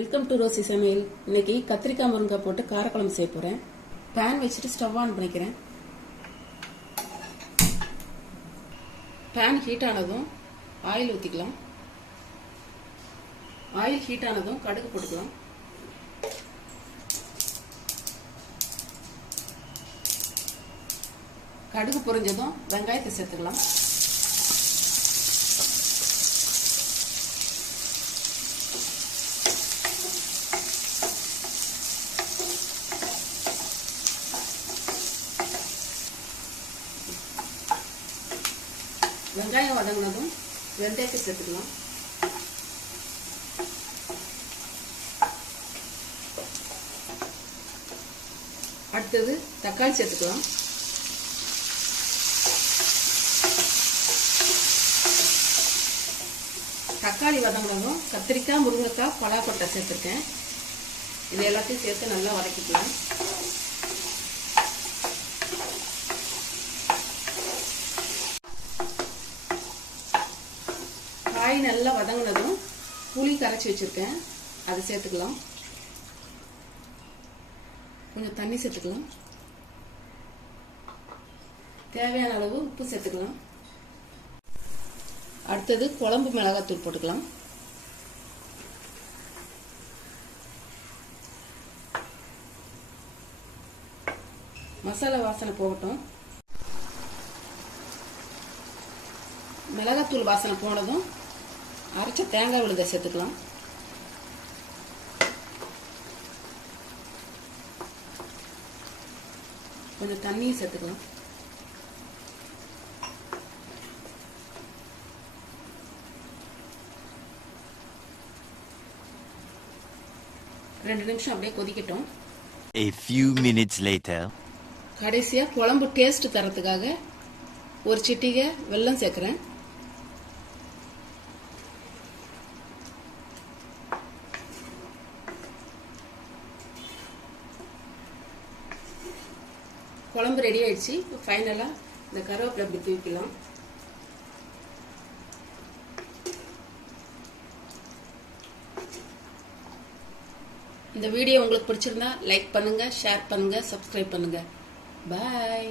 Welcome to Rousey சமையல். இன்னைக்கு கத்திரிக்காய் முருங்காய் போட்டு காரக்குழம்பு செய்ய போறேன். பேன் வச்சுட்டு ஸ்டவ் ஆன் பண்ணிக்கிறேன். பேன் ஹீட் ஆனதும் ஆயில் ஊற்றிக்கலாம். ஆயில் ஹீட் ஆனதும் கடுகு போட்டுக்கலாம். கடுகு பொரிஞ்சதும் வெங்காயத்தை சேர்த்துக்கலாம். வெங்காயம் வதங்கினதும் வெந்தயத்தை சேர்த்துக்கலாம். அடுத்தது தக்காளி சேர்த்துக்கலாம். தக்காளி வதங்கினதும் கத்திரிக்காய், முருங்கைக்காய், பலாக்கொட்டை சேர்த்துருக்கேன். இது எல்லாத்தையும் சேர்த்து நல்லா வதக்கிக்கலாம். காய் நல்லா வதங்கினதும் புளி கரைச்சி வச்சிருக்கேன், அதை சேர்த்துக்கலாம். கொஞ்சம் தண்ணி சேர்த்துக்கலாம். தேவையான அளவு உப்பு சேர்த்துக்கலாம். அடுத்தது குழம்பு மிளகாத்தூள் போட்டுக்கலாம். மசாலா வாசனை போகட்டும். மிளகாத்தூள் வாசனை போனதும் அரைச்ச தேங்காய் விழுதை சேர்த்துக்கலாம். கொஞ்சம் தண்ணியும் சேர்த்துக்கலாம். ரெண்டு நிமிஷம் அப்படியே கொதிக்கட்டும். A few minutes later. கடைசியா குழம்பு டேஸ்ட் தரத்துக்காக ஒரு சிட்டிகை வெல்லம் சேர்க்கிறேன். குழம்பு ரெடி ஆயிடுச்சு. ஃபைனலா இந்த கருவேப்பிலை அப்படி தூக்கிக்கலாம். இந்த வீடியோ உங்களுக்கு பிடிச்சிருந்தா லைக் பண்ணுங்க, ஷேர் பண்ணுங்க, சப்ஸ்கிரைப் பண்ணுங்க. பாய்.